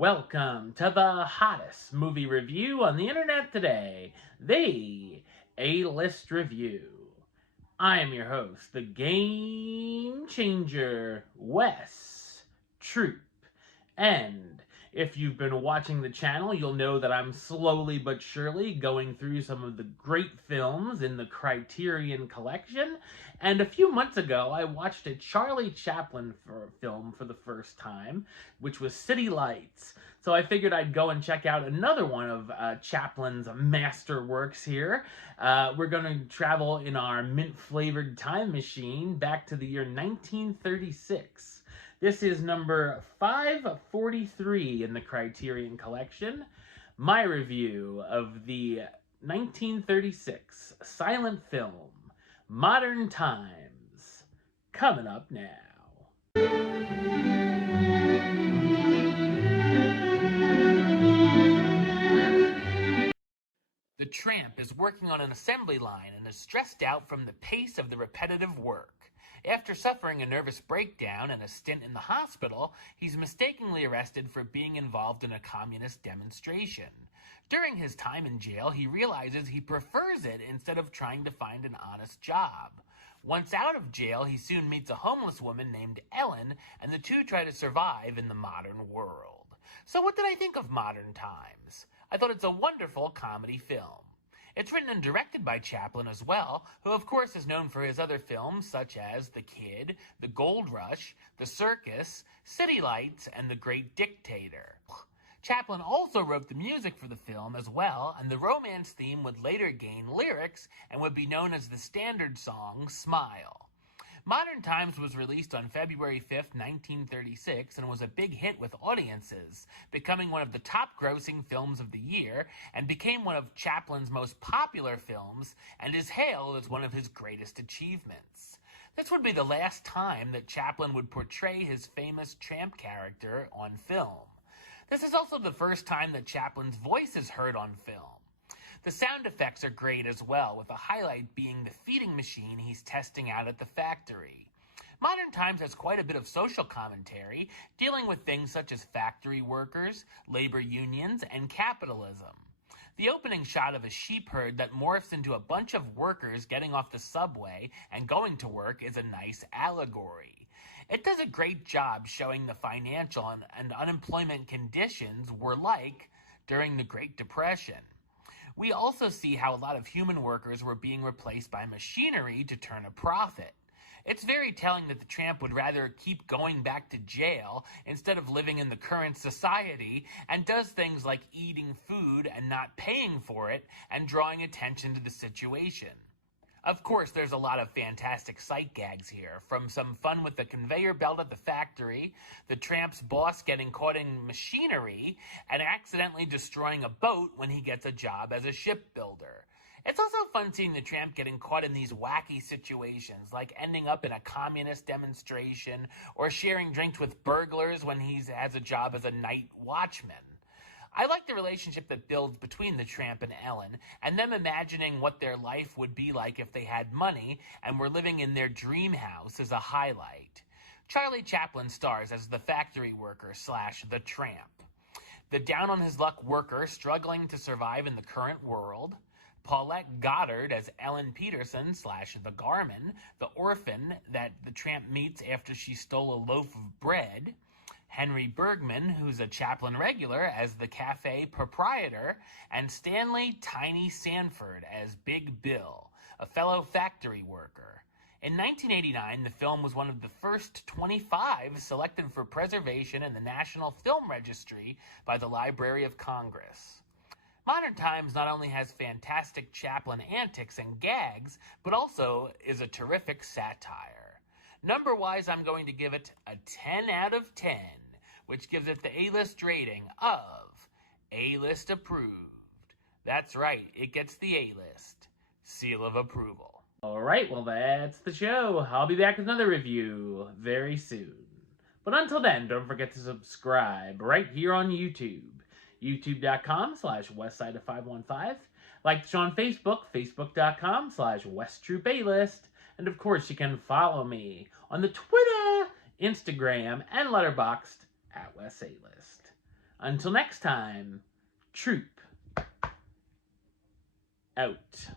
Welcome to the hottest movie review on the internet today, the A-List Review. I am your host, the Game Changer, Wes Troop. And if you've been watching the channel, you'll know that I'm slowly but surely going through some of the great films in the Criterion Collection. And a few months ago, I watched a Charlie Chaplin film for the first time, which was City Lights. So I figured I'd go and check out another one of Chaplin's masterworks here. We're going to travel in our mint-flavored time machine back to the year 1936. This is number 543 in the Criterion Collection. My review of the 1936 silent film, Modern Times, coming up now. The tramp is working on an assembly line and is stressed out from the pace of the repetitive work. After suffering a nervous breakdown and a stint in the hospital, he's mistakenly arrested for being involved in a communist demonstration. During his time in jail, he realizes he prefers it instead of trying to find an honest job. Once out of jail, he soon meets a homeless woman named Ellen, and the two try to survive in the modern world. So what did I think of Modern Times? I thought it's a wonderful comedy film. It's written and directed by Chaplin as well, who of course is known for his other films such as The Kid, The Gold Rush, The Circus, City Lights, and The Great Dictator. Chaplin also wrote the music for the film as well, and the romance theme would later gain lyrics and would be known as the standard song, Smile. Modern Times was released on February 5th, 1936, and was a big hit with audiences, becoming one of the top-grossing films of the year, and became one of Chaplin's most popular films, and is hailed as one of his greatest achievements. This would be the last time that Chaplin would portray his famous tramp character on film. This is also the first time that Chaplin's voice is heard on film. The sound effects are great as well, with a highlight being the feeding machine he's testing out at the factory. Modern Times has quite a bit of social commentary, dealing with things such as factory workers, labor unions, and capitalism. The opening shot of a sheep herd that morphs into a bunch of workers getting off the subway and going to work is a nice allegory. It does a great job showing the financial and unemployment conditions were like during the Great Depression. We also see how a lot of human workers were being replaced by machinery to turn a profit. It's very telling that the tramp would rather keep going back to jail instead of living in the current society, and does things like eating food and not paying for it and drawing attention to the situation. Of course, there's a lot of fantastic sight gags here, from some fun with the conveyor belt at the factory, the tramp's boss getting caught in machinery, and accidentally destroying a boat when he gets a job as a shipbuilder. It's also fun seeing the tramp getting caught in these wacky situations, like ending up in a communist demonstration, or sharing drinks with burglars when he has a job as a night watchman. I like the relationship that builds between the tramp and Ellen, and them imagining what their life would be like if they had money and were living in their dream house is a highlight. Charlie Chaplin stars as the factory worker / the tramp, the down-on-his-luck worker struggling to survive in the current world, Paulette Goddard as Ellen Peterson / the Garman, the orphan that the tramp meets after she stole a loaf of bread, Henry Bergman, who's a Chaplin regular, as the cafe proprietor, and Stanley Tiny Sanford as Big Bill, a fellow factory worker. In 1989, the film was one of the first 25 selected for preservation in the National Film Registry by the Library of Congress. Modern Times not only has fantastic Chaplin antics and gags, but also is a terrific satire. Number-wise, I'm going to give it a 10 out of 10, which gives it the A-list rating of A-list approved. That's right, it gets the A-list seal of approval. Alright, well that's the show. I'll be back with another review very soon. But until then, don't forget to subscribe right here on YouTube. youtube.com/westside515. Like the show on Facebook, facebook.com/WesTroopAlist. And of course, you can follow me on the Twitter, Instagram, and Letterboxd at WesAlist. Until next time, Troop out.